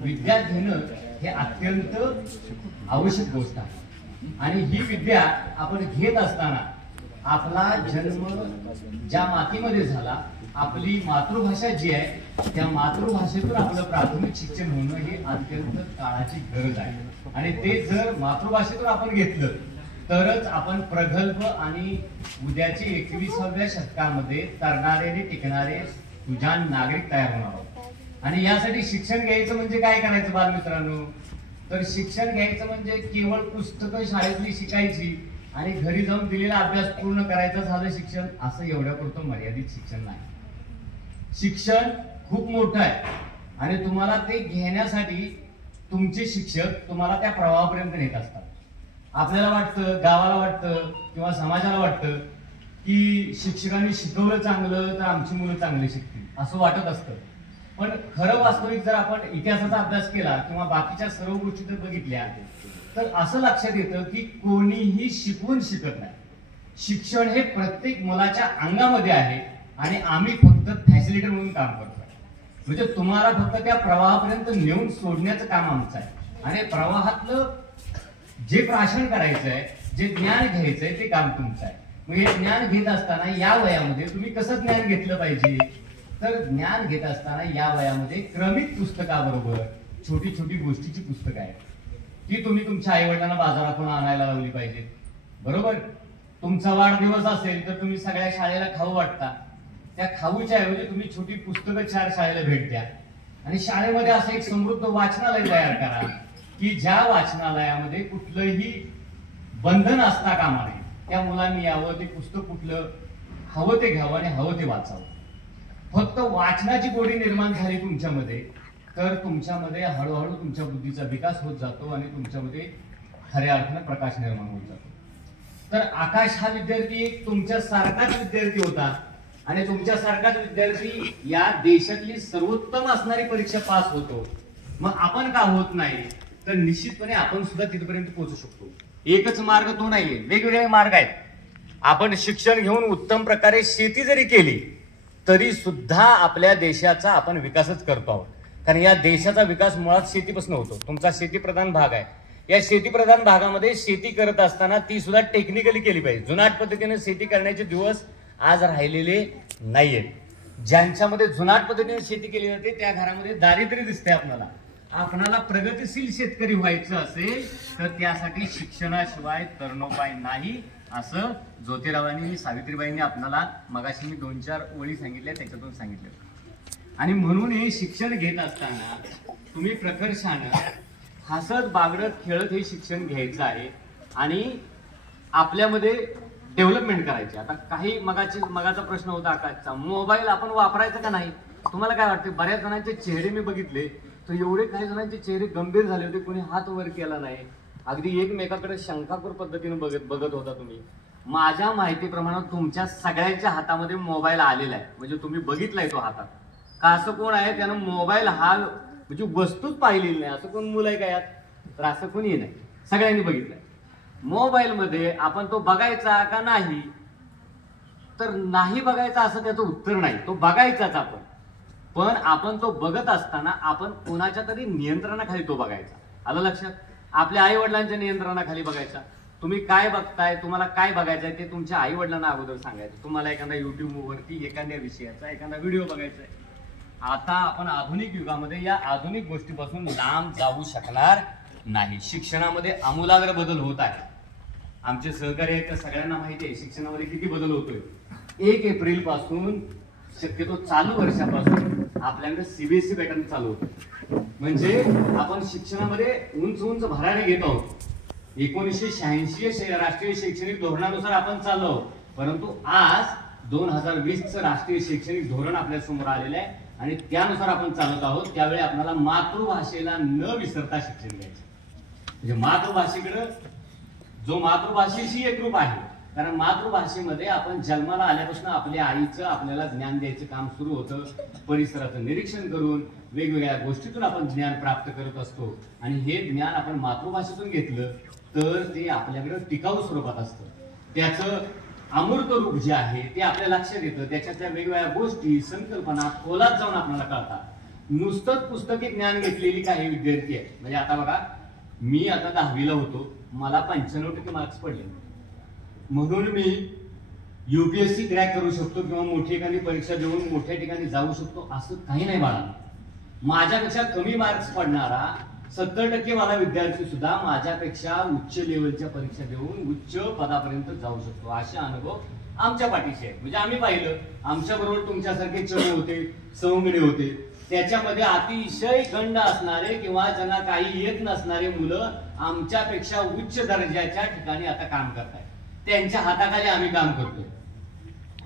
विद्या घेणं हे अत्यंत आवश्यक गोष्ट आहे. आणि ही विद्या आपण घेत असताना आपला जन्म ज्या मातीमध्ये झाला, आपली मातृभाषा जी आहे त्या मातृभाषेतून आपलं प्राथमिक शिक्षण होणं हे अत्यंत काळाची गरज आहे. आणि ते जर मातृभाषेतून आपण घेतलं तरच आपण प्रगल्भ आणि उद्याचे 21व्या शतकामध्ये तरणारे टिकणारे सुजाण नागरिक तयार होणार आहोत. आणि यासाठी शिक्षण घ्यायचं म्हणजे काय करायचं बालमित्रांनो, तर शिक्षण घ्यायचं म्हणजे केवळ पुस्तकं शाळेतली शिकायची आणि घरी जाऊन दिलेला अभ्यास पूर्ण करायचा झालं शिक्षण, असं एवढ्यापुरतं मर्यादित शिक्षण नाही. शिक्षण खूप मोठं आहे आणि तुम्हाला ते घेण्यासाठी तुमचे शिक्षक तुम्हाला त्या प्रवाहापर्यंत नेत असतात. आपल्याला वाटतं, गावाला वाटतं किंवा समाजाला वाटतं की शिक्षकांनी शिकवलं चांगलं तर आमची मुलं चांगले शिकतील असं वाटत असतं. पण खरं वास्तविक जर आपण इतिहासाचा अभ्यास केला किंवा बाकीच्या सर्व गोष्टी जर बघितल्या तर असं लक्षात येतं की कोणीही शिकवून शिकत नाही. शिक्षण हे प्रत्येक मुलाच्या अंगामध्ये आहे आणि आम्ही फक्त फॅसिलिटर म्हणून काम करतो. म्हणजे तुम्हाला फक्त त्या प्रवाहापर्यंत नेऊन सोडण्याचं काम आमचं आहे. आणि प्रवाहातलं जे प्राशन करायचं आहे, जे ज्ञान घ्यायचंय ते काम तुमचं आहे. मग हे ज्ञान घेत असताना या वयामध्ये तुम्ही कसं ज्ञान घेतलं पाहिजे, तर ज्ञान घेत असताना या वयामध्ये क्रमिक पुस्तकाबरोबर छोटी छोटी गोष्टीची पुस्तकं आहेत ती तुम्ही तुमच्या आई वडिलांना बाजारातून आणायला लावली पाहिजेत. बरोबर, तुमचा वाढदिवस असेल तर तुम्ही सगळ्या शाळेला खाऊ वाटता, त्या खाऊच्या ऐवजी तुम्ही छोटी पुस्तकं 4 शाळेला भेट द्या. आणि शाळेमध्ये असं एक समृद्ध वाचनालय तयार करा की ज्या वाचनालयामध्ये कुठलंही बंधन असता कामा नये. त्या मुलांनी यावं, ते पुस्तक कुठलं हवं ते घ्यावं आणि हवं ते वाचावं. फक्त वाचनाची गोडी निर्माण झाली तुमच्यामध्ये तर तुमच्यामध्ये हळूहळू तुमच्या बुद्धीचा विकास होत जातो आणि तुमच्यामध्ये खऱ्या अर्थाने प्रकाश निर्माण होत जातो. तर आकाश हा विद्यार्थी तुमच्या सारखाच विद्यार्थी होता आणि तुमच्यासारखाच विद्यार्थी या देशातली सर्वोत्तम असणारी परीक्षा पास होतो. मग आपण का होत नाही, तर निश्चितपणे आपण सुद्धा तिथपर्यंत पोहोचू शकतो. एकच मार्ग तो नाहीये, वेगवेगळे मार्ग आहेत. आपण शिक्षण घेऊन उत्तम प्रकारे शेती जरी केली तरी सुद्धा आपल्या देशाचा आपण विकासच करतो आहोत. कारण या देशाचा विकास मुळात शेतीपासून होतो. तुमचा शेतीप्रधान भाग आहे. या शेतीप्रधान भागामध्ये शेती करत असताना ती सुद्धा टेक्निकली केली पाहिजे. जुनाट पद्धतीने शेती करण्याचे दिवस आज राहिलेले नाहीयेत. ज्यांच्यामध्ये जुनाट पद्धतीने शेती केली जाते त्या घरामध्ये दारिद्र्य दिसते. आपणाला प्रगतिशील शेतकरी व्हायचं असेल तर त्यासाठी शिक्षणाशिवाय तरणोपाय नाही, असं ज्योतिरावांनी सावित्रीबाईंनी आपल्याला मगाशी मी 2-4 ओळी सांगितल्या त्याच्यातून सांगितलं. आणि म्हणून हे शिक्षण घेत असताना तुम्ही प्रकर्षानं हसत बागडत खेळत हे शिक्षण घ्यायचं आहे आणि आपल्यामध्ये डेव्हलपमेंट करायची. आता काही मगाचा प्रश्न होता आकाशचा, मोबाईल आपण वापरायचा का नाही. तुम्हाला काय वाटतं, बऱ्याच जणांचे चेहरे मी बघितले तर एवढे काही जणांचे चेहरे गंभीर झाले होते, कोणी हात वर केला नाही, अगदी एकमेकाकडे शंकापूर पद्धतीने बघत होता तुम्ही. माझ्या माहितीप्रमाणे तुमच्या सगळ्यांच्या हातामध्ये मोबाईल आलेला आहे, म्हणजे तुम्ही बघितलाय तो हातात. का असं कोण आहे त्यानं मोबाईल हा म्हणजे वस्तूच पाहिलेली नाही, असं कोण मुलं आहे का यात, तर असं कोणी नाही, सगळ्यांनी बघितलंय. मोबाईल मध्ये आपण तो बघायचा का नाही, तर नाही बघायचा असं त्याचं उत्तर नाही, तो बघायचाच आपण. पण आपण तो बघत असताना आपण कोणाच्या तरी नियंत्रणाखाली तो बघायचा. आलं लक्षात, आपल्या आई वडिलांच्या नियंत्रणाखाली बघायचा. तुम्ही काय बघताय, तुम्हाला काय बघायचंय ते तुमच्या आई वडिलांना अगोदर सांगायचं. तुम्हाला एखादा युट्यूब वरती एखाद्या विषयाचा एखादा व्हिडिओ बघायचा आहे. आता आपण आधुनिक युगामध्ये या आधुनिक गोष्टीपासून लांब जाऊ शकणार नाही. शिक्षणामध्ये आमूलाग्र बदल होत आहे. आमचे सहकारी आहेत त्या सगळ्यांना माहिती आहे शिक्षणामध्ये किती बदल होतोय. 1 एप्रिल पासून शक्यतो चालू वर्षापासून आपल्याकडे सीबीएसई पॅटर्न चालू होतो. म्हणजे आपण शिक्षणामध्ये उंच उंच भरारी घेत आहोत. 1986 राष्ट्रीय शैक्षणिक धोरणानुसार आपण चाललो आहोत, परंतु आज 2020 राष्ट्रीय शैक्षणिक धोरण आपल्या समोर आलेलं आहे आणि त्यानुसार आपण चालत आहोत. त्यावेळी आपल्याला मातृभाषेला न विसरता शिक्षण घ्यायचं. म्हणजे मातृभाषेकडे जो मातृभाषेशी एकरूप आहे, कारण मातृभाषेमध्ये आपण जन्माला आल्यापासून आपल्या आईचं आपल्याला ज्ञान द्यायचं काम सुरू होतं. परिसराचं निरीक्षण करून वेगवेगळ्या गोष्टीतून आपण ज्ञान प्राप्त करत असतो आणि हे ज्ञान आपण मातृभाषेतून घेतलं तर ते आपल्याकडे टिकाऊ स्वरूपात असतं. त्याचं अमूर्त रूप जे आहे ते आपल्या लक्षात येतं. त्याच्यातल्या वेगवेगळ्या गोष्टी संकल्पना खोलात जाऊन आपल्याला कळतात. नुसतंच पुस्तकी ज्ञान घेतलेली काही विद्यार्थी आहेत. म्हणजे आता बघा, मी आता 10वीला होतो, मला 95% मार्क्स पडले, म्हणून मी UPSC क्रॅक करू शकतो किंवा मोठी एखादी परीक्षा देऊन मोठ्या ठिकाणी जाऊ शकतो असं काही नाही बाळा. माझ्यापेक्षा कमी मार्क्स पडणारा 70% वाला विद्यार्थी सुद्धा माझ्यापेक्षा उच्च लेवलच्या परीक्षा देऊन उच्च पदापर्यंत जाऊ शकतो. असे अनुभव आमच्या पाठीशी आहेत. म्हणजे आम्ही पाहिलं, आमच्या बरोबर तुमच्यासारखे चढ होते, सवंगडे होते, त्याच्यामध्ये अतिशय गंड असणारे किंवा ज्यांना काही येत नसणारे मुलं आमच्यापेक्षा उच्च दर्जाच्या ठिकाणी आता काम करतायत. त्यांच्या हाताखाली आम्ही काम करतोय,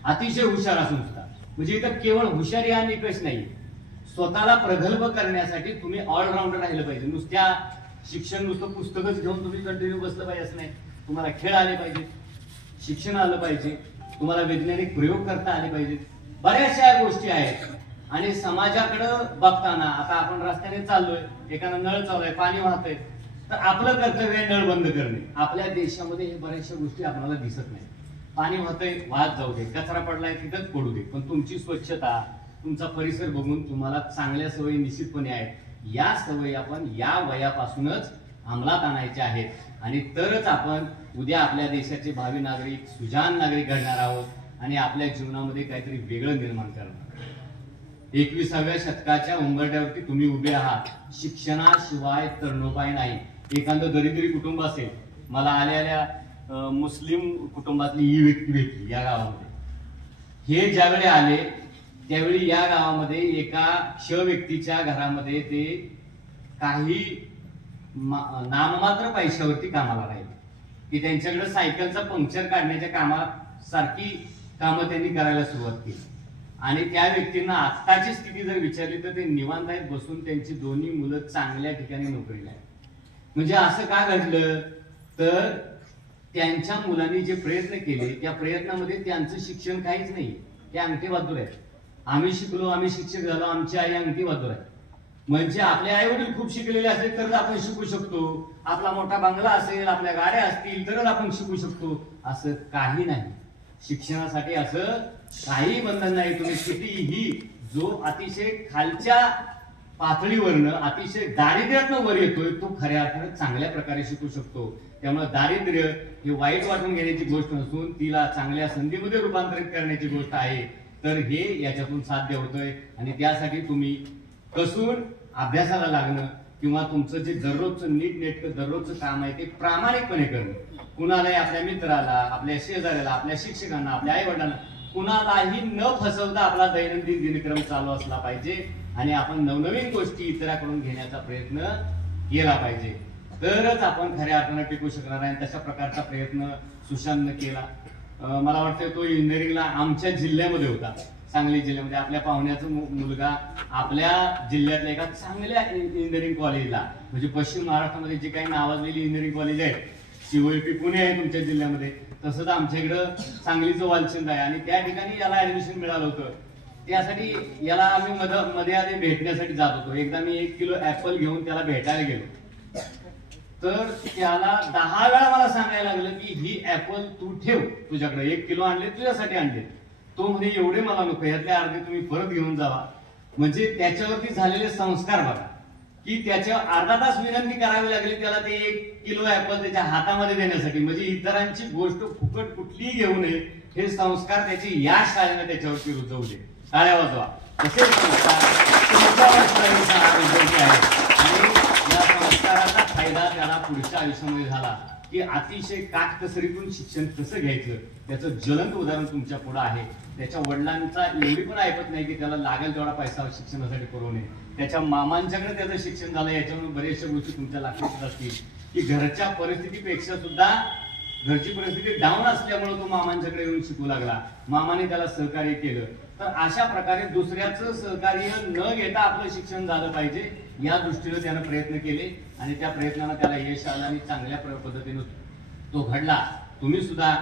अतिशय हुशार असून सुद्धा. म्हणजे इथं केवळ हुशारी हा निकष नाही, स्वतःला प्रगल्भ करण्यासाठी तुम्ही ऑलराऊंडर राहिलं पाहिजे. नुसत्या शिक्षण नुसतं पुस्तकच घेऊन तुम्ही कंटिन्यू बसलं पाहिजे असं नाही. तुम्हाला खेळ आले पाहिजे, शिक्षण आलं पाहिजे, तुम्हाला वैज्ञानिक प्रयोग करता आले पाहिजेत. बऱ्याचशा गोष्टी आहेत. आणि समाजाकडे बघताना आता आपण रस्त्याने चाललोय, एखादा नळ चालू आहे, पाणी वाहतंय, तर आपलं कर्तव्य आहे नळ बंद करणे. आपल्या देशामध्ये हे बऱ्याचशा गोष्टी आपल्याला दिसत नाही. पाणी वाहतंय, वाहत जाऊ दे, कचरा पडलाय तिथंच पडू दे, पण तुमची स्वच्छता, तुमचा परिसर बघून तुम्हाला चांगल्या सवयी निश्चितपणे आहेत. या सवयी आपण या वयापासूनच अंमलात आणायच्या आहेत, आणि तरच आपण उद्या आपल्या देशाचे भावी नागरिक, सुजाण नागरिक घडणार आहोत आणि आपल्या जीवनामध्ये काहीतरी वेगळं निर्माण करणार. 21व्या शतकाच्या उंबरठ्यावरती तुम्ही उभे आहात. शिक्षणाशिवाय तरणोपाय नाही. एखादं दरिद्री कुटुंब असेल, मला आल्या मुस्लिम कुटुंबातली ही व्यक्ती भेटली या गावामध्ये. हे ज्यावेळी आले त्यावेळी या गावामध्ये एका व्यक्तीच्या घरामध्ये ते काही नाममात्र पैशावरती कामाला राहिले, की त्यांच्याकडे सायकलचा पंक्चर काढण्याच्या कामासारखी कामं त्यांनी करायला सुरुवात केली. आणि त्या व्यक्तींना आत्ताची स्थिती जर विचारली तर ते निवांत बसून त्यांची दोन्ही मुलं चांगल्या ठिकाणी नोकरीला आहेत. म्हणजे असं का घडलं तर त्यांच्या मुलांनी जे प्रयत्न केले त्या प्रयत्नामध्ये त्यांचं शिक्षण काहीच नाही, ते अंगठी बहादूर आहेत. आम्ही शिकलो, आम्ही शिक्षक झालो, आमची आई अंगठी बहादूर आहे. म्हणजे आपले आई वडील खूप शिकलेले असेल तरच आपण शिकू शकतो, आपला मोठा बंगला असेल, आपल्या गाड्या असतील तरच आपण शिकू शकतो असं काही नाही. शिक्षणासाठी असं काही बंधन नाही. तुम्ही कितीही जो अतिशय खालच्या पातळीवरनं अतिशय दारिद्र्यातनं वर येतोय तो खऱ्या अर्थानं चांगल्या प्रकारे शिकू शकतो. त्यामुळे दारिद्र्य ही वाईट वाटून घेण्याची गोष्ट नसून तिला चांगल्या संधीमध्ये रूपांतरित करण्याची गोष्ट आहे. तर हे याच्यातून साध्य होतंय. आणि त्यासाठी तुम्ही कसून अभ्यासाला लागणं किंवा तुमचं जे दररोजचं नीटनेटकं दररोजचं काम आहे ते प्रामाणिकपणे करणं. कुणालाही, आपल्या मित्राला, आपल्या शेजाऱ्याला, आपल्या शिक्षकांना, आपल्या आई वडिलांना, कुणालाही न फसवता आपला दैनंदिन दिनक्रम चालू असला पाहिजे. आणि आपण नवनवीन गोष्टी इतरांकडून घेण्याचा प्रयत्न केला पाहिजे. तरच आपण खऱ्या अर्थानं टिकू शकणार आहे. तशा प्रकारचा प्रयत्न सुशांतनं केला. मला वाटतं तो इंजिनिअरिंगला आमच्या जिल्ह्यामध्ये होता, सांगली जिल्ह्यामध्ये. आपल्या पाहुण्याचा मुलगा आपल्या जिल्ह्यातल्या एका चांगल्या इंजिनिअरिंग कॉलेजला, म्हणजे पश्चिम महाराष्ट्रामध्ये जे काही नावाजलेली इंजिनिअरिंग कॉलेज आहेत, COEP पुणे आहे तुमच्या जिल्ह्यामध्ये, तसंच आमच्या इकडं सांगलीचं वालचंद आहे. आणि त्या ठिकाणी याला ऍडमिशन मिळालं होतं. त्यासाठी याला आम्ही मध्ये आधी भेटण्यासाठी जात होतो. एकदा मी 1 किलो ऍपल घेऊन त्याला भेटायला गेलो, तर त्याला 10 वेळा मला सांगायला लागलं की ही ऍपल तू ठेव, तुझ्याकडे 1 किलो आणले, तुझ्यासाठी आणले. तो म्हणजे एवढे मला नको, यातले अर्धे तुम्ही परत घेऊन जावा. म्हणजे त्याच्यावरती झालेले संस्कार बघा, की त्याच्या अर्धा तास विनंती करावी लागली त्याला ते 1 किलो ऍपल त्याच्या हातामध्ये देण्यासाठी. म्हणजे इतरांची गोष्ट फुकट कुठलीही घेऊ नये हे संस्कार त्याची या शाळेने त्याच्यावरती रुजवले. टाळ्या वाजवा. तसे संस्कार आणि या संस्काराचा फायदा त्याला पुढच्या आयुष्यामध्ये झाला, की अतिशय काटकसरीतून शिक्षण कसं घ्यायचं त्याचं ज्वलंत उदाहरण तुमच्या पुढे आहे. त्याच्या वडिलांचा एवढी पण ऐकत नाही की त्याला लागेल तेवढा पैसा शिक्षणासाठी पुरवणे. त्याच्या मामांच्याकडे त्याचं शिक्षण झालं. याच्यामुळे बऱ्याचशा गोष्टी तुमच्या लक्षात असतील की घरच्या परिस्थितीपेक्षा सुद्धा घरची परिस्थिती डाऊन असल्यामुळे तो मामांच्याकडे येऊन शिकू लागला. मामाने त्याला सहकार्य केलं. तर अशा प्रकारे दुसऱ्याचं सहकार्य न घेता आपलं शिक्षण झालं पाहिजे या दृष्टीने त्यानं प्रयत्न केले. आणि त्या प्रयत्नाला त्याला यश आलं आणि चांगल्या पद्धतीने तो घडला. तुम्ही सुद्धा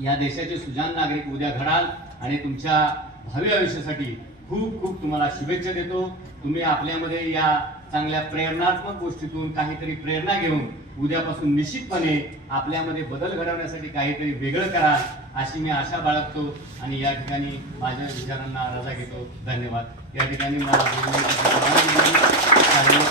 या देशाचे सुजाण नागरिक उद्या घडाल आणि तुमच्या भावी आयुष्यासाठी खूप खूप तुम्हाला शुभेच्छा देतो. तुम्ही आपल्यामध्ये या चांगल्या प्रेरणात्मक गोष्टीतून काहीतरी प्रेरणा घेऊन उद्यापासून निश्चितपणे आपल्यामध्ये बदल घडवण्यासाठी काहीतरी वेगळं कराल अशी मी आशा बाळगतो आणि या ठिकाणी माझ्या विचारांना रजा घेतो. धन्यवाद. या ठिकाणी मला बोलण्याची